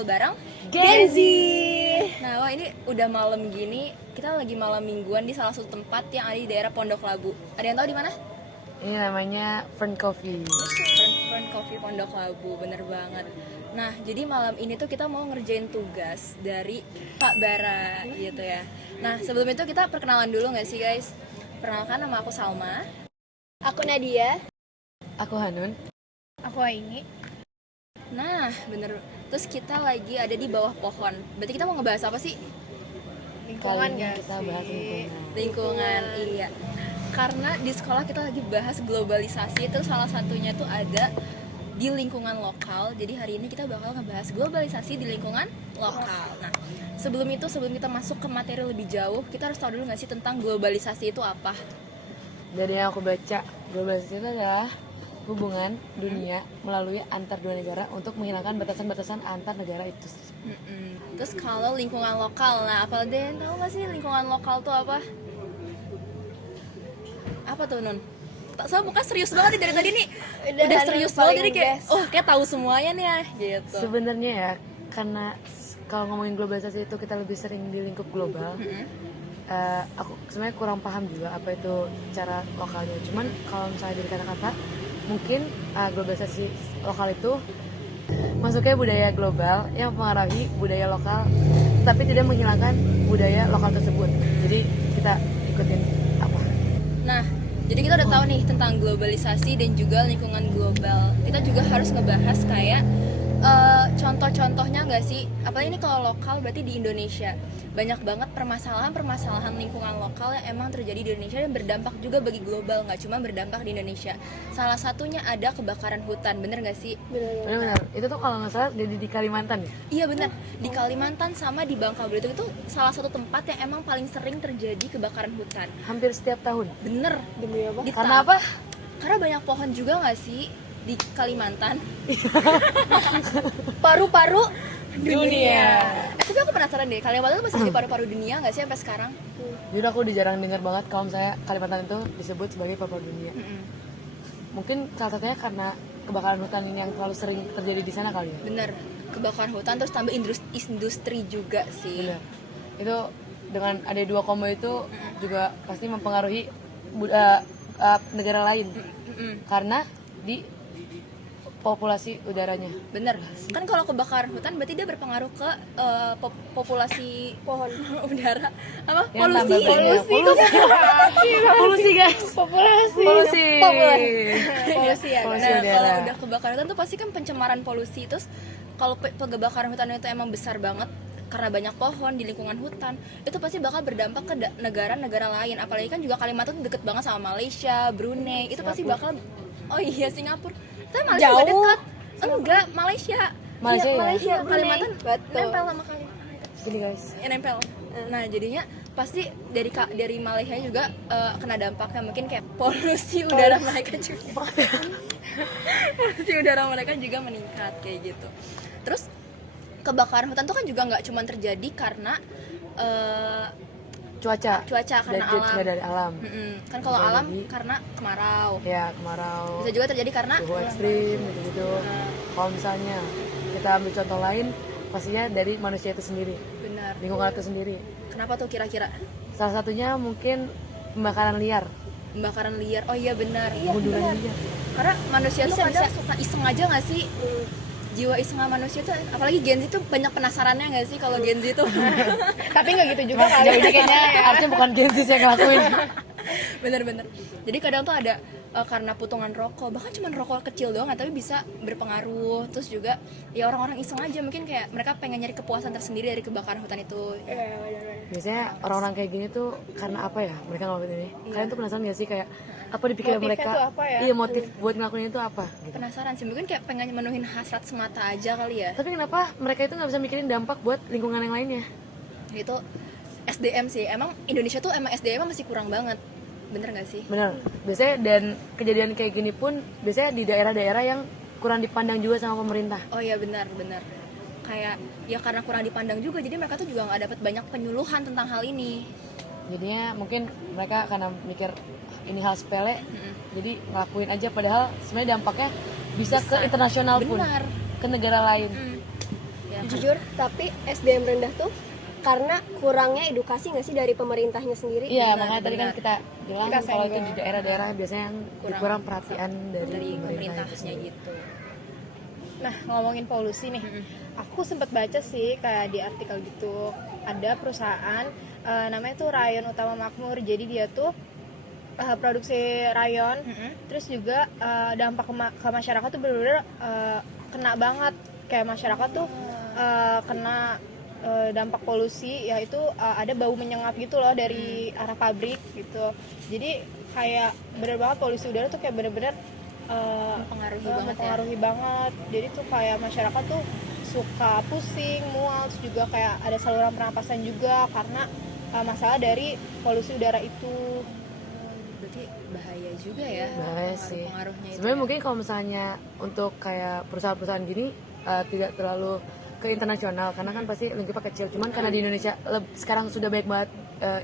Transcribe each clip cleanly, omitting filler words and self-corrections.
ngobrol bareng Genzi. Nah, wah ini udah malam gini, kita lagi malam mingguan di salah satu tempat yang ada di daerah Pondok Labu. Ada yang tahu di mana? Ini namanya Fern Coffee. Fern Coffee Pondok Labu, bener banget. Nah, jadi malam ini tuh kita mau ngerjain tugas dari Pak Bara gitu ya. Nah, sebelum itu kita perkenalan dulu nggak sih guys? Perkenalkan, nama aku Salma. Aku Nadia. Aku Hanun. Aku Aini. Nah, bener. Terus kita lagi ada di bawah pohon. Berarti kita mau ngebahas apa sih? Lingkungan Kali ini gak kita sih? bahas lingkungan. Lingkungan, iya. Karena di sekolah kita lagi bahas globalisasi, terus salah satunya tuh ada di lingkungan lokal. Jadi hari ini kita bakal ngebahas globalisasi di lingkungan lokal. Nah, sebelum kita masuk ke materi lebih jauh, kita harus tahu dulu nggak sih tentang globalisasi itu apa? Dari yang aku baca, globalisasi itu adalah hubungan dunia melalui antar dua negara untuk menghilangkan batasan-batasan antar negara itu. Terus kalau lingkungan lokal, nah apa deh tahu nggak sih lingkungan lokal tuh apa? Apa tuh Nun? Soalnya muka serius banget nih dari tadi nih. Udah serius banget jadi kayak, oh kayak tahu semuanya nih ya gitu. Sebenarnya ya, karena kalau ngomongin globalisasi itu kita lebih sering di lingkup global. Aku sebenarnya kurang paham juga apa itu cara lokalnya. Cuman kalau misalnya dari kata-kata, mungkin globalisasi lokal itu masuknya budaya global yang mempengaruhi budaya lokal, tapi tidak menghilangkan budaya lokal tersebut. Jadi kita ikutin apa? Nah, jadi kita udah tahu nih tentang globalisasi dan juga lingkungan global. Kita juga harus ngebahas kayak contoh-contohnya nggak sih? Apalagi ini kalau lokal berarti di Indonesia banyak banget permasalahan lingkungan lokal yang emang terjadi di Indonesia dan berdampak juga bagi global, nggak cuma berdampak di Indonesia. Salah satunya ada kebakaran hutan, bener nggak sih? Benar-benar. Itu tuh kalau nggak salah di Kalimantan ya? Iya bener, di Kalimantan sama di Bangka Belitung itu salah satu tempat yang emang paling sering terjadi kebakaran hutan. Hampir setiap tahun. Bener. Demi apa? Karena apa? Karena banyak pohon juga nggak sih di Kalimantan? Paru-paru Dunia. Tapi aku penasaran deh, Kalimantan itu masih jadi paru-paru dunia nggak sih sampai sekarang? Jadi aku udah jarang dengar banget kalau misalnya Kalimantan itu disebut sebagai paru-paru dunia. Mungkin salah satunya karena kebakaran hutan ini yang terlalu sering terjadi di sana kali ya. Bener, kebakaran hutan terus tambah industri juga sih. Benar. Itu dengan ada dua combo itu juga pasti mempengaruhi negara lain. Karena di populasi udaranya. Bener, kan kalau kebakaran hutan berarti dia berpengaruh ke populasi pohon. udara apa? Yang Polusi. tambah banyak. Polusi guys. Populasi. Polusi. Polusi ya. Polusi Nah, udara. kalau udah kebakaran hutan tuh pasti kan pencemaran polusi. Terus kalau kebakaran hutan itu emang besar banget karena banyak pohon di lingkungan hutan, itu pasti bakal berdampak ke negara-negara lain. Apalagi kan juga Kalimantan tuh deket banget sama Malaysia, Brunei. Itu pasti bakal, oh iya Singapura. Tapi Malaysia Jauh. juga dekat. Enggak, Malaysia. Malaysia Iya, ya? Malaysia, Brunei. Kalimantan Betul. nempel sama Kalimantan. Gini guys. Ya, nempel. Nah, jadinya pasti dari Malaysia juga kena dampaknya, mungkin kayak polusi udara mereka juga. Polusi udara mereka juga meningkat kayak gitu. Terus kebakaran hutan tuh kan juga nggak cuma terjadi karena Cuaca karena alam. juga dari alam. Kan kalau Bisa alam jadi- karena kemarau. Ya, kemarau, Bisa juga terjadi karena suhu ekstrim gitu-gitu. Kalau misalnya kita ambil contoh lain, pastinya dari manusia itu sendiri, benar. lingkungan itu sendiri. Kenapa tuh kira-kira? Salah satunya mungkin pembakaran liar, Pembakaran liar. Oh iya benar. pembunuhan liar. Karena manusia tuh kadang suka iseng aja nggak sih? Jiwa iseng manusia tuh, apalagi Gen Z tuh banyak penasarannya nggak sih kalau Gen Z tuh? Tapi nggak gitu juga kali. Sejauh ini kayaknya harusnya bukan Gen Z yang ngelakuin. Bener-bener. Jadi kadang tuh ada karena putungan rokok, bahkan cuma rokok kecil doang, tapi bisa berpengaruh. Terus juga ya orang-orang iseng aja, mungkin kayak mereka pengen nyari kepuasan tersendiri dari kebakaran hutan itu. Biasanya orang-orang kayak gini tuh karena apa ya mereka ngelakuin ini? Kalian tuh penasaran gak sih kayak apa di pikiran Motifnya mereka? tuh apa ya? Iya, motif buat ngelakuin itu apa? Gitu. Penasaran sih, mungkin kayak pengen menuhin hasrat semata aja kali ya. Tapi kenapa mereka itu nggak bisa mikirin dampak buat lingkungan yang lainnya? Itu SDM sih, emang Indonesia tuh emang SDM masih kurang banget. Bener gak sih? Bener. Biasanya dan kejadian kayak gini pun biasanya di daerah-daerah yang kurang dipandang juga sama pemerintah. Oh iya benar. Kayak ya karena kurang dipandang juga, jadi mereka tuh juga nggak dapat banyak penyuluhan tentang hal ini. Jadinya mungkin mereka karena mikir ini hal sepele, jadi ngelakuin aja padahal sebenarnya dampaknya bisa ke internasional pun, Benar. ke negara lain. Ya jujur, tapi SDM rendah tuh karena kurangnya edukasi nggak sih dari pemerintahnya sendiri? Iya, Benar, makanya tadi kan benar. kita bilang Kita kalau itu senggol. di daerah-daerah biasanya yang kurang perhatian dari dari pemerintah itu pemerintahnya sendiri. gitu. Nah, ngomongin polusi nih, aku sempat baca sih kayak di artikel gitu, ada perusahaan namanya tuh Rayon Utama Makmur. Jadi dia tuh produksi rayon, terus juga dampak ke masyarakat tuh bener-bener kena banget. Kayak masyarakat tuh kena dampak polusi, yaitu ada bau menyengat gitu loh dari arah pabrik gitu. Jadi kayak bener banget polusi udara tuh kayak bener-bener mempengaruhi banget. Jadi tuh kayak masyarakat tuh suka pusing, mual, terus juga kayak ada saluran pernapasan juga karena masalah dari polusi udara itu. Berarti bahaya juga ya. Bahaya sih. Pengaruhnya itu. Sebenarnya mungkin kalau misalnya untuk kayak perusahaan-perusahaan gini tidak terlalu ke internasional karena kan pasti lingkupnya kecil. Cuman karena di Indonesia sekarang sudah banyak banget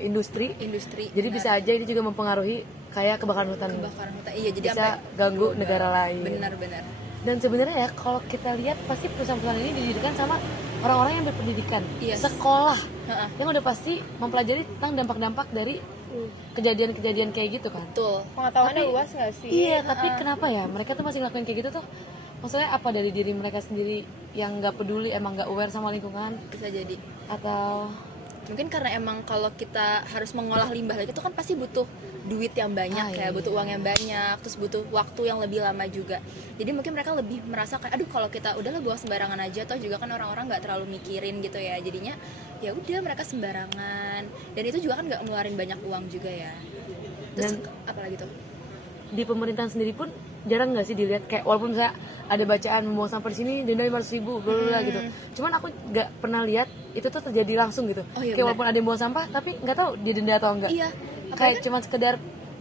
industri, jadi benar. bisa aja ini juga mempengaruhi kayak kebakaran hutan. Kebakaran hutan. Iya, jadi Bisa sampai ganggu global. negara lain. Benar-benar. Dan sebenarnya ya kalau kita lihat pasti perusahaan-perusahaan ini didirikan sama orang-orang yang berpendidikan, Yes. sekolah, Ha-ha. yang udah pasti mempelajari tentang dampak-dampak dari kejadian-kejadian kayak gitu kan. Betul. Pengetahuannya Tapi- luas nggak sih? Iya, tapi kenapa ya mereka tuh masih ngelakuin kayak gitu tuh? Maksudnya apa dari diri mereka sendiri yang nggak peduli, emang nggak aware sama lingkungan, Bisa jadi. atau Mungkin karena emang kalau kita harus mengolah limbah lagi itu kan pasti butuh duit yang banyak iya. butuh uang yang banyak, terus butuh waktu yang lebih lama juga. Jadi mungkin mereka lebih merasakan, aduh kalau kita udahlah buang sembarangan aja, toh juga kan orang-orang nggak terlalu mikirin gitu ya. Jadinya ya udah mereka sembarangan, dan itu juga kan nggak ngeluarin banyak uang juga ya. Terus apalagi tuh? di pemerintahan sendiri pun jarang nggak sih dilihat kayak walaupun misalnya ada bacaan membuang sampah di sini denda 500.000 bla bla bla gitu. Cuman aku nggak pernah lihat itu tuh terjadi langsung gitu. Oh, iya, kayak benar. walaupun ada yang buang sampah tapi nggak tahu dia denda atau enggak. Iya. Kayak cuman sekedar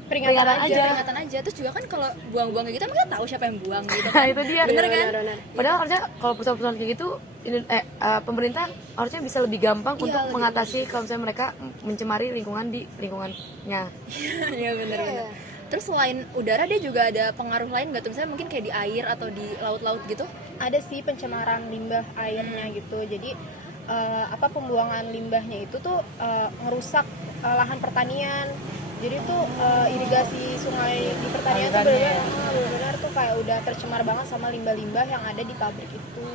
Peringatan aja. Peringatan aja. Terus juga kan kalau buang-buang kayak gitu, emang kita tahu siapa yang buang gitu. Nah, itu dia. Bener kan? Benar. Padahal harusnya kalau perusahaan-perusahaan kayak gitu pemerintah harusnya bisa lebih gampang Iya, untuk lebih mengatasi kalau misalnya mereka mencemari lingkungan di lingkungannya. Iya benar-benar. Terus selain udara dia juga ada pengaruh lain nggak tuh? Misalnya mungkin kayak di air atau di laut-laut gitu? Ada sih pencemaran limbah airnya gitu. Jadi pembuangan limbahnya itu tuh ngerusak lahan pertanian. Jadi tuh irigasi sungai di pertanian tuh Alirannya. benar-benar tuh kayak udah tercemar banget sama limbah-limbah yang ada di pabrik itu.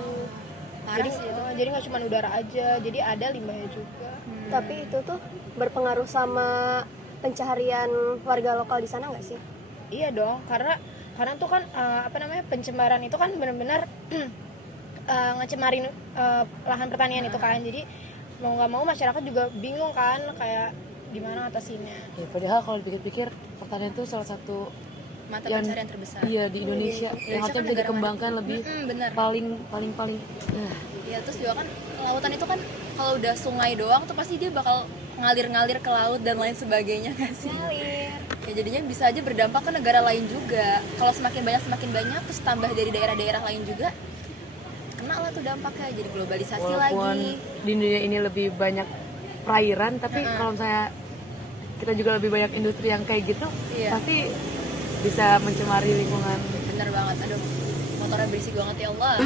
Parah Jadi sih itu. jadi nggak cuma udara aja, jadi ada limbahnya juga. Tapi itu tuh berpengaruh sama pencaharian warga lokal di sana nggak sih? Iya dong, karena tuh kan pencemaran itu kan benar-benar ngecemarin lahan pertanian itu kan. Jadi mau nggak mau masyarakat juga bingung kan kayak gimana atasinya. Ya, padahal kalau dipikir-pikir pertanian itu salah satu Mata yang pencarian terbesar. iya di Indonesia yang harusnya kan bisa negara dikembangkan lebih bener. paling Ya terus juga kan lautan itu kan kalau udah sungai doang tuh pasti dia bakal ngalir-ngalir ke laut dan lain sebagainya nggak sih? Ngalir. Ya jadinya bisa aja berdampak ke negara lain juga. Kalau semakin banyak terus tambah dari daerah-daerah lain juga, kena lah tuh dampaknya, jadi globalisasi walaupun lagi. di dunia ini lebih banyak perairan tapi kalau misalnya kita juga lebih banyak industri yang kayak gitu Iya. pasti bisa mencemari lingkungan. Bener banget, aduh motornya berisik banget ya Allah.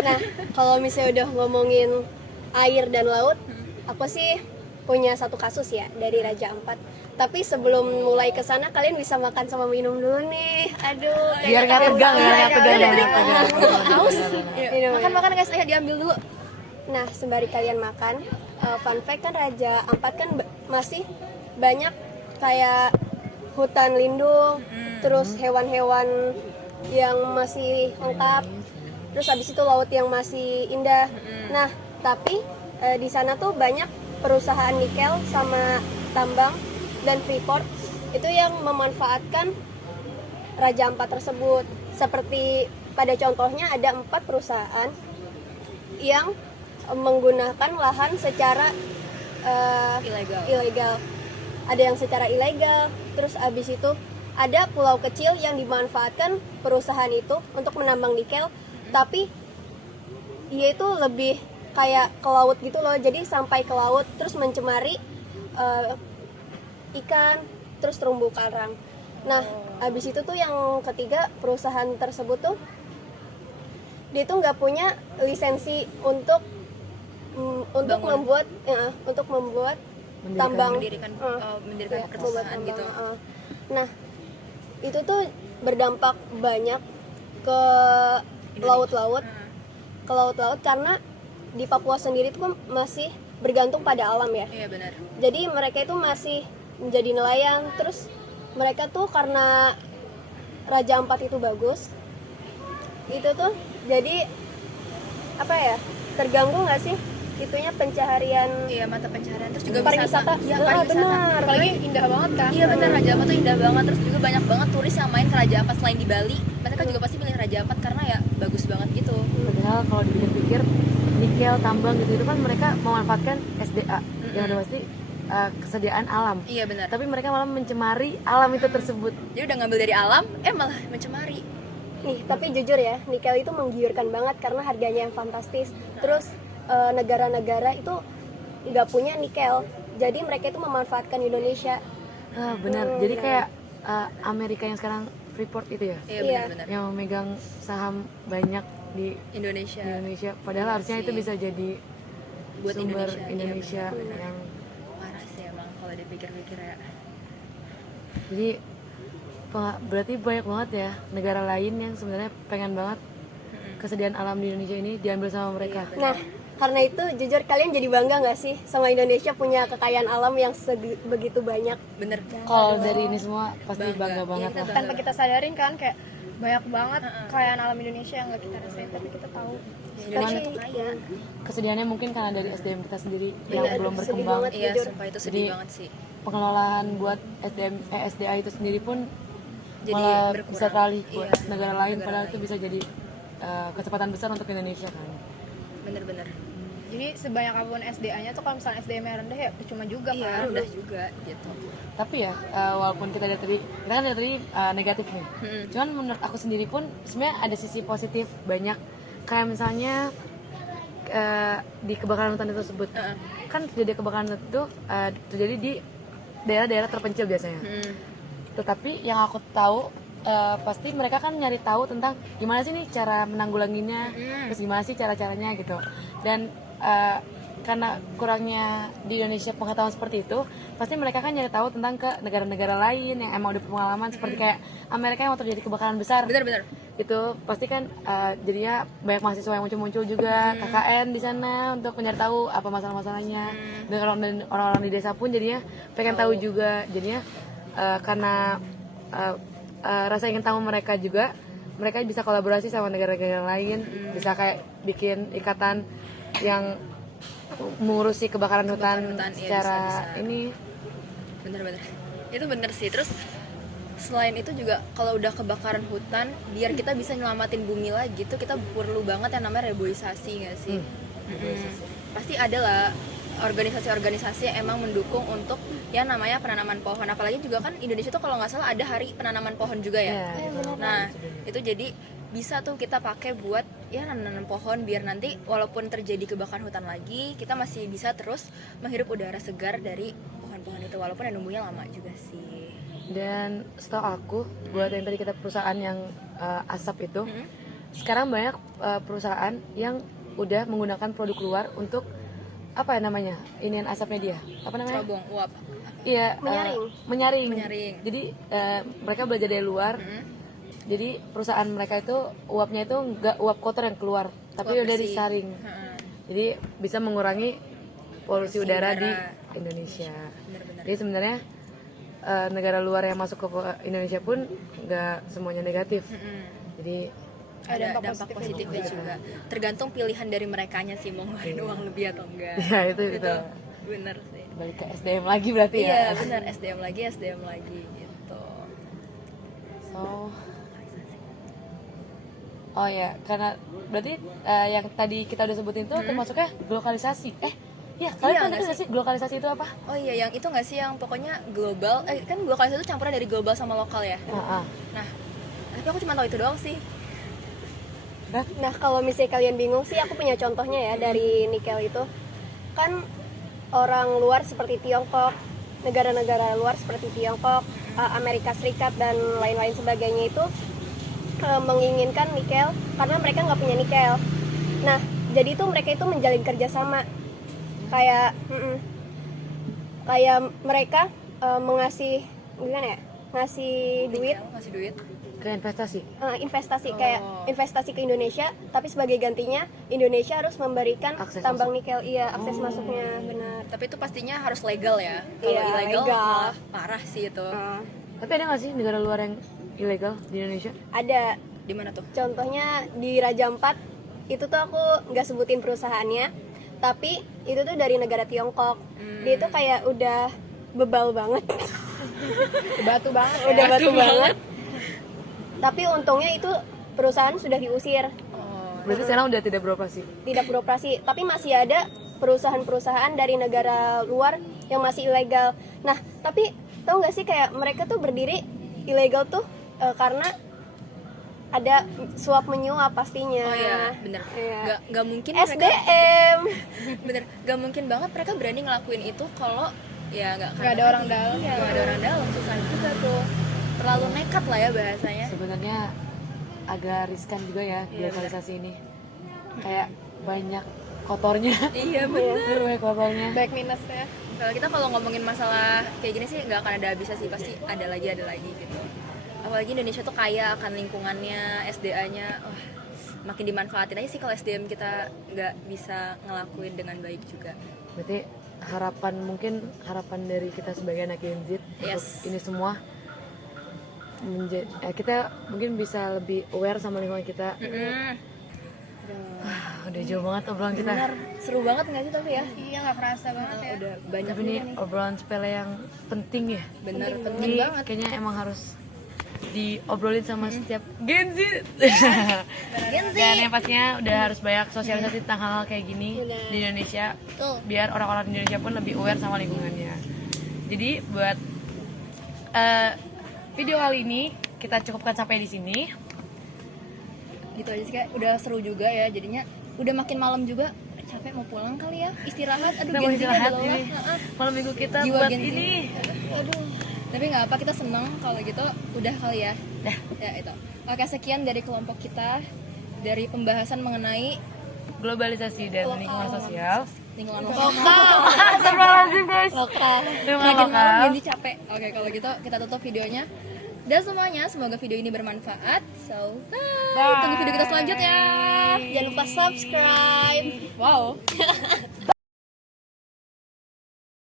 Nah, kalau misalnya udah ngomongin air dan laut, aku sih punya satu kasus ya dari Raja Ampat. Tapi sebelum mulai ke sana kalian bisa makan sama minum dulu nih. Aduh, Biar nggak tegang ya, nggak tegang ya. Haus. Minum, Makan guys, ayo diambil dulu. Nah, sembari kalian makan, fun fact kan Raja Ampat kan masih banyak kayak hutan lindung, terus hewan-hewan yang masih lengkap, terus habis itu laut yang masih indah. Nah, tapi di sana tuh banyak perusahaan nikel sama tambang dan Freeport itu yang memanfaatkan Raja Ampat tersebut. Seperti pada contohnya ada 4 perusahaan yang menggunakan lahan secara ilegal. Ada yang secara ilegal, terus abis itu ada pulau kecil yang dimanfaatkan perusahaan itu untuk menambang nikel, tapi dia itu lebih kayak ke laut gitu loh, jadi sampai ke laut terus mencemari ikan, terus terumbu karang. Nah, abis itu tuh yang ketiga perusahaan tersebut tuh dia tuh nggak punya lisensi untuk untuk Bangun. membuat tambang mendirikan ya, membuat perusahaan tambang, gitu. Nah itu tuh berdampak banyak ke laut-laut karena di Papua sendiri tuh kan masih bergantung pada alam ya. Iya benar. Jadi mereka itu masih menjadi nelayan, terus mereka tuh karena Raja Ampat itu bagus, itu tuh jadi apa ya, terganggu nggak sih itunya pencaharian Iya, mata pencaharian, terus juga pariwisata. Iya, Ah, pariwisata. benar. Apalagi indah banget kan. Iya benar, Raja Ampat tuh indah banget. Terus juga banyak banget turis yang main ke Raja Ampat selain di Bali. Mereka juga pasti milih Raja Ampat karena ya bagus banget gitu. Padahal kalau dipikir-pikir nikel tambang gitu itu kan mereka memanfaatkan SDA yang udah pasti kesediaan alam. Iya benar. Tapi mereka malah mencemari alam itu tersebut. Jadi udah ngambil dari alam, malah mencemari. Nih, tapi jujur ya, nikel itu menggiurkan banget karena harganya yang fantastis. Terus negara-negara itu nggak punya nikel, jadi mereka itu memanfaatkan Indonesia. Benar. Jadi kayak Amerika yang sekarang Freeport itu ya, Iya Iya. benar-benar. yang memegang saham banyak di Indonesia. Indonesia. Padahal harusnya itu bisa jadi Buat sumber Indonesia, iya, Indonesia benar-benar. yang Parah sih emang kalau dipikir-pikir ya. jadi berarti banyak banget ya negara lain yang sebenarnya pengen banget kesediaan alam di Indonesia ini diambil sama mereka. Nah, karena itu jujur kalian jadi bangga nggak sih sama Indonesia punya kekayaan alam yang begitu banyak? Bener. Kalau dari ini semua pasti bangga Iya, banget kita lah. Tanpa kita sadarin kan kayak banyak banget kekayaan alam Indonesia yang nggak kita rasain tapi kita tahu. Indonesia tuh kaya. Kesediaannya mungkin karena dari SDM kita sendiri yang Iya, belum sedih berkembang. banget. Iya, Jujur. sumpah itu sedih Jadi, banget sih. Pengelolaan buat SDA itu sendiri pun Jadi malah berkurang. bisa teralih buat Iya, negara lain, negara padahal lain. itu bisa jadi kecepatan besar untuk Indonesia kan. Bener-bener. Jadi sebanyak apapun SDA-nya tuh kalau misalnya SDM-nya rendah ya percuma juga Iya, kan. udah juga gitu. Tapi ya walaupun kita lihat tadi negatif nih. Cuman menurut aku sendiri pun sebenarnya ada sisi positif banyak. Kayak misalnya di kebakaran hutan itu tersebut. Kan terjadi kebakaran itu terjadi di daerah-daerah terpencil biasanya. Tetapi yang aku tahu pasti mereka kan nyari tahu tentang gimana sih nih cara menanggulanginya, terus gimana sih cara-caranya gitu. Dan karena kurangnya di Indonesia pengetahuan seperti itu, pasti mereka kan nyari tahu tentang ke negara-negara lain yang emang udah pengalaman seperti kayak Amerika yang waktu terjadi kebakaran besar. Bener-bener. Itu pasti kan jadinya banyak mahasiswa yang muncul-muncul juga, KKN di sana untuk mencari tahu apa masalah-masalahnya. Dan orang-orang di desa pun jadinya pengen tahu juga. Jadinya karena rasa ingin tahu mereka juga, mereka bisa kolaborasi sama negara-negara lain, bisa kayak bikin ikatan yang mengurusi kebakaran hutan iya, secara bisa. ini. Bener-bener. Itu bener sih. Terus selain itu juga kalau udah kebakaran hutan, biar kita bisa nyelamatin bumi lagi tuh kita perlu banget yang namanya reboisasi nggak sih? Pasti ada lah organisasi-organisasi yang emang mendukung untuk ya namanya penanaman pohon. Apalagi juga kan Indonesia tuh kalau nggak salah ada hari penanaman pohon juga ya. Nah itu jadi bisa tuh kita pakai buat ya nanam pohon biar nanti walaupun terjadi kebakaran hutan lagi kita masih bisa terus menghirup udara segar dari pohon-pohon itu walaupun ya nunggunya lama juga sih. Dan setahu aku buat yang tadi kita perusahaan yang asap itu, sekarang banyak perusahaan yang udah menggunakan produk luar untuk apa ya namanya, inian asapnya dia, apa namanya? Cerobong, uap. Iya, menyaring. Menyaring. Jadi mereka belajar dari luar. Jadi perusahaan mereka itu uapnya itu nggak uap kotor yang keluar, tapi Uap udah bersih. disaring. Jadi bisa mengurangi polusi udara di udara. Indonesia. Bener-bener. Jadi sebenarnya negara luar yang masuk ke Indonesia pun nggak semuanya negatif. Jadi Ada dampak dampak positifnya positifnya juga. Tergantung pilihan dari merekanya sih mau ngeluarin uang lebih atau enggak. ya itu Bener sih. balik ke SDM lagi berarti Iya ya. bener, SDM lagi gitu. So, oh ya, karena berarti yang tadi kita udah sebutin itu termasuknya globalisasi. Iya, kalian Iya, tahu nggak nggak sih globalisasi itu apa? Oh iya, yang itu nggak sih yang pokoknya global? Kan globalisasi itu campuran dari global sama lokal ya. Nah, tapi aku cuma tahu itu doang sih. Nah, kalau misalnya kalian bingung sih, aku punya contohnya ya dari nikel itu. Kan orang luar seperti Tiongkok, negara-negara luar seperti Tiongkok, Amerika Serikat dan lain-lain sebagainya itu menginginkan nikel karena mereka nggak punya nikel. Nah, jadi itu mereka itu menjalin kerjasama kayak kayak mereka mengasih gimana ya, ngasih duit, Ngasih duit. Ke investasi. investasi kayak investasi ke Indonesia, tapi sebagai gantinya Indonesia harus memberikan Akses tambang nikel, iya akses masuknya, benar. Tapi itu pastinya harus legal ya. Kalau Iya, ilegal legal. malah parah sih itu. Tapi ada nggak sih negara luar yang ilegal di Indonesia? Ada Di mana tuh? contohnya di Raja Ampat, itu tuh aku nggak sebutin perusahaannya, tapi itu tuh dari negara Tiongkok. Dia tuh kayak udah bebal banget, Batu banget ya. udah batu banget. Tapi untungnya itu perusahaan sudah diusir, Berarti sekarang udah tidak beroperasi. tidak beroperasi, tapi masih ada perusahaan-perusahaan dari negara luar yang masih ilegal. Nah, tapi tahu nggak sih kayak mereka tuh berdiri ilegal tuh karena ada suap menyuap pastinya. Oh iya, bener. Iya. Gak mungkin mereka, SDM. bener. Gak mungkin banget mereka berani ngelakuin itu kalau ya nggak Nggak ada orang dalam. Ya, nggak ada orang dalam, susah juga tuh. Terlalu nekat lah ya bahasanya. Sebenarnya agak riskan juga ya globalisasi ini. Kayak banyak kotornya. Iya bener. Banyak kotornya. Baik minusnya. Kalau kita kalau ngomongin masalah kayak gini sih nggak akan ada habisnya sih, pasti ada lagi gitu. Apalagi Indonesia tuh kaya akan lingkungannya, SDA-nya, makin dimanfaatin aja sih kalau SDM kita nggak bisa ngelakuin dengan baik juga. Berarti harapan dari kita sebagai anak Gen Z untuk ini semua kita mungkin bisa lebih aware sama lingkungan kita. Udah jauh banget obrolan kita. Bener, seru banget nggak sih tapi ya? Iya nggak kerasa banget ya. Udah banyak Tapi ini obrolan sepele yang penting ya. bener penting Ini banget. kayaknya emang harus diobrolin sama setiap Gen Z. Dan yang pastinya udah harus banyak sosialisasi tentang hal-hal kayak gini di Indonesia, biar orang-orang di Indonesia pun lebih aware sama lingkungannya. Jadi buat video kali ini kita cukupkan sampai di sini. Gitu aja sih, kayak udah seru juga ya, jadinya udah makin malam juga, capek mau pulang kali ya, istirahat. Aduh, Kita mau Gen Z istirahat adalah ini. Malam minggu kita jiwa buat Gen Z. ini. Aduh, tapi nggak apa, kita seneng kalau gitu. Udah kali ya. Ya itu. Oke, sekian dari kelompok kita, dari pembahasan mengenai Globalisasi dan lingkungan sosial. lingkungan lokal. Astagfirullahaladzim guys. Lingkungan Makin malam lokal. Gen Z capek. Oke, kalau gitu kita tutup videonya. Dan semuanya, semoga video ini bermanfaat. So, bye. Tunggu video kita selanjutnya. Jangan lupa subscribe. Wow.